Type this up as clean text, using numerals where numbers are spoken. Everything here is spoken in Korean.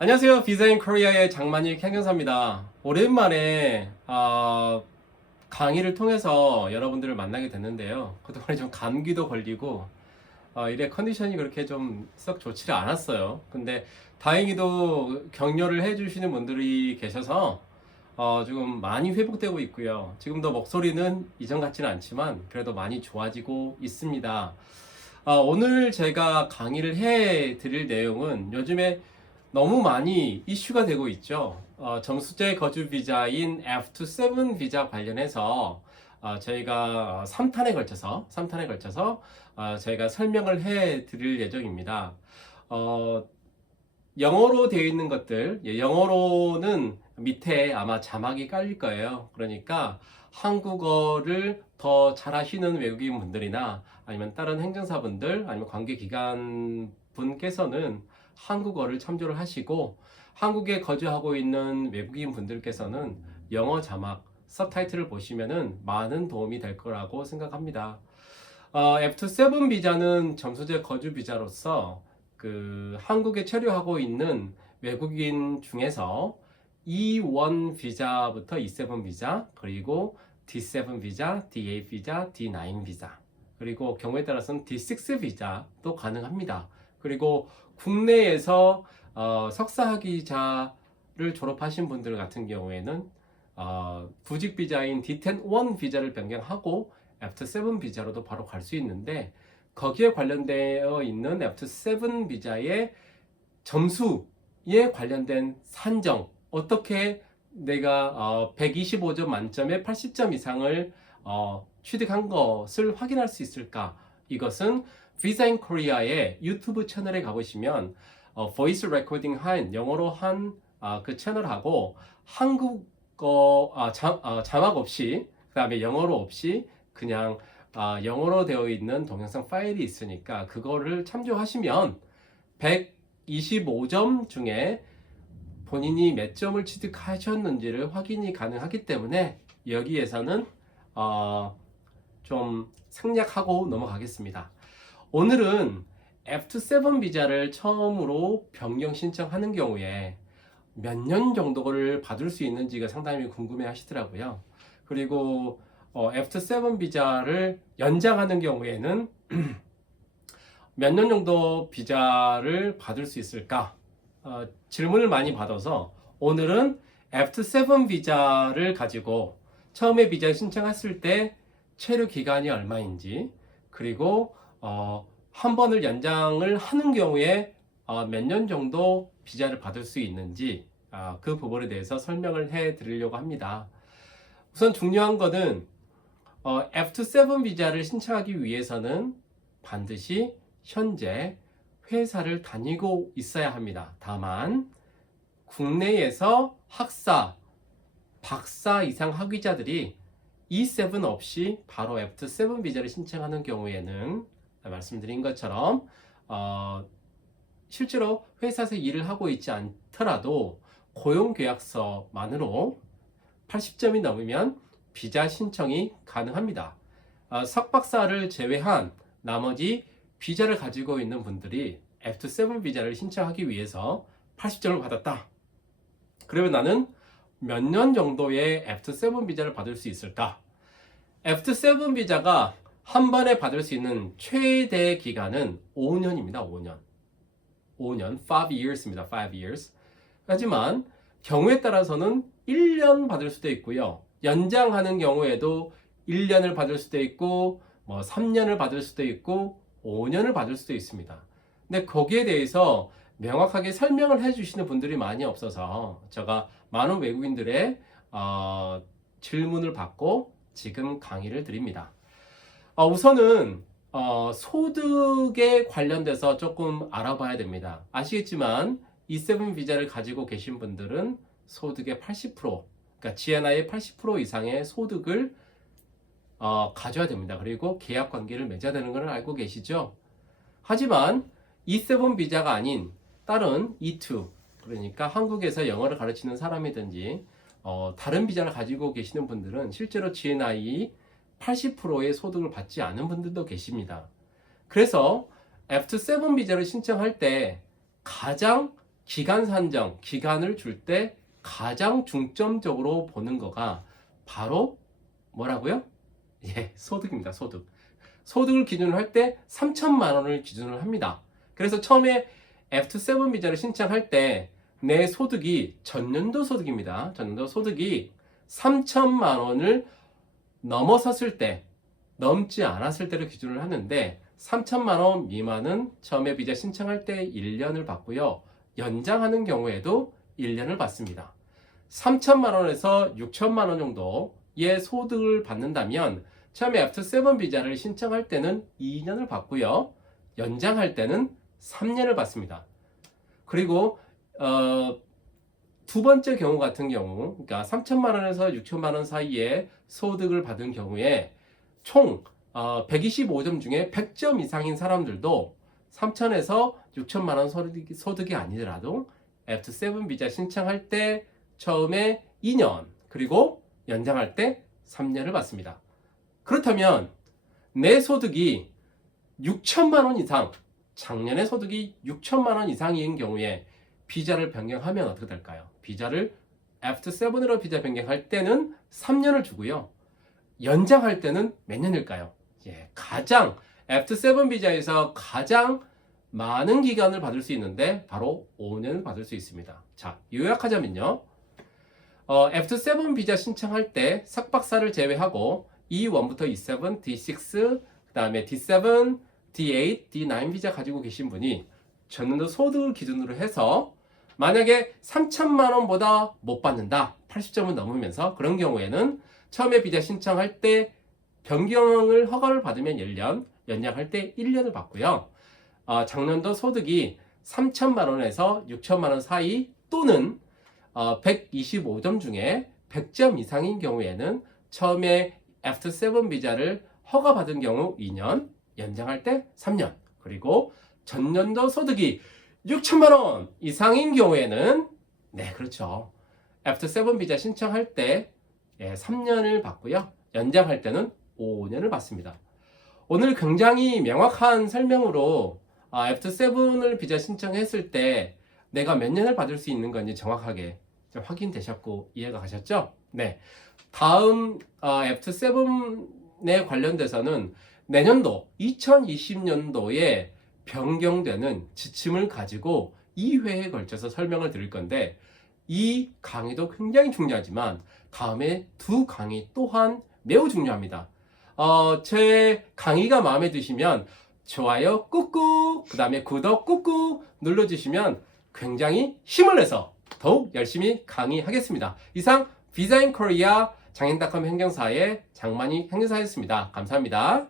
안녕하세요. 비자인 코리아의 장만익 행정사입니다. 오랜만에 강의를 통해서 여러분들을 만나게 됐는데요. 그동안에 좀 감기도 걸리고 일의 컨디션이 그렇게 좀 썩 좋지를 않았어요. 근데 다행히도 격려를 해주시는 분들이 계셔서 지금 많이 회복되고 있고요. 지금도 목소리는 이전 같지는 않지만 그래도 많이 좋아지고 있습니다. 오늘 제가 강의를 해 드릴 내용은 요즘에 너무 많이 이슈가 되고 있죠. 점수제 거주 비자인 F2-7 비자 관련해서 저희가 3탄에 걸쳐서 저희가 설명을 해 드릴 예정입니다. 어, 영어로 되어 있는 것들, 영어로는 밑에 아마 자막이 깔릴 거예요. 그러니까 한국어를 더 잘하시는 외국인 분들이나 아니면 다른 행정사분들 아니면 관계기관 분께서는 한국어를 참조를 하시고 한국에 거주하고 있는 외국인 분들께서는 영어 자막, 서브타이틀을 보시면은 많은 도움이 될 거라고 생각합니다. F2-7 비자는 점수제 거주 비자로서 한국에 체류하고 있는 외국인 중에서 E1 비자부터 E7 비자, 그리고 D7 비자, D8 비자, D9 비자, 그리고 경우에 따라서는 D6 비자도 가능합니다. 그리고 국내에서 석사학위자를 졸업하신 분들 같은 경우에는 구직 비자인 D10-1 비자를 변경하고 F7 비자로도 바로 갈 수 있는데 거기에 관련되어 있는 F7 비자의 점수에 관련된 산정, 어떻게 내가 125점 만점에 80점 이상을 취득한 것을 확인할 수 있을까? 이것은 Visa in Korea의 유튜브 채널에 가보시면 보이스 레코딩 한 영어로 한 그 채널하고 한국어 자막 없이 그 다음에 영어로 없이 그냥 영어로 되어 있는 동영상 파일이 있으니까 그거를 참조하시면 125점 중에 본인이 몇 점을 취득하셨는지를 확인이 가능하기 때문에 여기에서는 좀 생략하고 넘어가겠습니다. 오늘은 F2-7 비자를 처음으로 변경 신청하는 경우에 몇 년 정도를 받을 수 있는지가 상당히 궁금해 하시더라고요. 그리고 F2-7 비자를 연장하는 경우에는 몇 년 정도 비자를 받을 수 있을까? 질문을 많이 받아서 오늘은 F2-7 비자를 가지고 처음에 비자 신청했을 때 체류 기간이 얼마인지, 그리고 한 번을 연장을 하는 경우에 몇 년 정도 비자를 받을 수 있는지 그 부분에 대해서 설명을 해 드리려고 합니다. 우선 중요한 것은 F2-7 비자를 신청하기 위해서는 반드시 현재 회사를 다니고 있어야 합니다. 다만 국내에서 학사, 박사 이상 학위자들이 E7 없이 바로 F2-7 비자를 신청하는 경우에는 말씀드린 것처럼 실제로 회사에서 일을 하고 있지 않더라도 고용계약서만으로 80점이 넘으면 비자 신청이 가능합니다. 석박사를 제외한 나머지 비자를 가지고 있는 분들이 F2-7 비자를 신청하기 위해서 80점을 받았다. 그러면 나는 몇 년 정도의 F2-7 비자를 받을 수 있을까? F2-7 비자가 한 번에 받을 수 있는 최대 기간은 5년입니다. 5년. 5년, 5 years입니다. 5 years. 하지만 경우에 따라서는 1년 받을 수도 있고요. 연장하는 경우에도 1년을 받을 수도 있고 3년을 받을 수도 있고 5년을 받을 수도 있습니다. 근데 거기에 대해서 명확하게 설명을 해주시는 분들이 많이 없어서 제가 많은 외국인들의 질문을 받고 지금 강의를 드립니다. 우선은 소득에 관련돼서 조금 알아봐야 됩니다. 아시겠지만 E7 비자를 가지고 계신 분들은 소득의 80%, 그러니까 GNI의 80% 이상의 소득을 가져야 됩니다. 그리고 계약 관계를 맺어야 되는 걸 알고 계시죠? 하지만 E7 비자가 아닌 다른 E2, 그러니까 한국에서 영어를 가르치는 사람이든지 다른 비자를 가지고 계시는 분들은 실제로 GNI 80%의 소득을 받지 않은 분들도 계십니다. 그래서 F2-7 비자를 신청할 때 가장 기간 산정, 기간을 줄 때 가장 중점적으로 보는 거가 바로 뭐라고요? 예, 소득입니다. 소득. 소득을 기준으로 할 때 3천만 원을 기준으로 합니다. 그래서 처음에 F7 비자를 신청할 때 내 소득이 전년도 소득입니다. 전년도 소득이 3천만 원을 넘어섰을 때, 넘지 않았을 때를 기준으로 하는데 3천만 원 미만은 처음에 비자 신청할 때 1년을 받고요. 연장하는 경우에도 1년을 받습니다. 3천만 원에서 6천만 원 정도의 소득을 받는다면 처음에 F7 비자를 신청할 때는 2년을 받고요. 연장할 때는 3년을 받습니다. 그리고 두 번째 경우 같은 경우, 그러니까 3천만 원에서 6천만 원 사이에 소득을 받은 경우에 총 125점 중에 100점 이상인 사람들도 3천에서 6천만 원 소득이 아니더라도 F7 비자 신청할 때 처음에 2년, 그리고 연장할 때 3년을 받습니다. 그렇다면 내 소득이 6천만 원 이상, 작년에 소득이 6천만 원 이상인 경우에 비자를 변경하면 어떻게 될까요? 비자를 F7으로 비자 변경할 때는 3년을 주고요. 연장할 때는 몇 년일까요? 예, 가장 F7 비자에서 가장 많은 기간을 받을 수 있는데 바로 5년을 받을 수 있습니다. 자, 요약하자면요. F7 비자 신청할 때 석박사를 제외하고 E1부터 E7, D6, 그 다음에 D7, D8, D9 비자 가지고 계신 분이 전년도 소득을 기준으로 해서 만약에 3천만 원보다 못 받는다, 80점은 넘으면서, 그런 경우에는 처음에 비자 신청할 때 변경을 허가를 받으면 1년, 연장할 때 1년을 받고요. 작년도 소득이 3천만 원에서 6천만 원 사이 또는 125점 중에 100점 이상인 경우에는 처음에 F7 비자를 허가받은 경우 2년, 연장할 때 3년, 그리고 전년도 소득이 6천만 원 이상인 경우에는, 네, 그렇죠, F7 비자 신청할 때 3년을 받고요. 연장할 때는 5년을 받습니다. 오늘 굉장히 명확한 설명으로 F7을 비자 신청했을 때 내가 몇 년을 받을 수 있는 건지 정확하게 좀 확인되셨고 이해가 가셨죠? 네. 다음 F7에 관련돼서는 내년도 2020년도에 변경되는 지침을 가지고 2회에 걸쳐서 설명을 드릴 건데, 이 강의도 굉장히 중요하지만 다음에 두 강의 또한 매우 중요합니다. 제 강의가 마음에 드시면 좋아요 꾹꾹, 그 다음에 구독 꾹꾹 눌러주시면 굉장히 힘을 내서 더욱 열심히 강의하겠습니다. 이상 비자인 코리아 장인닷컴 행정사의 장만희 행정사였습니다. 감사합니다.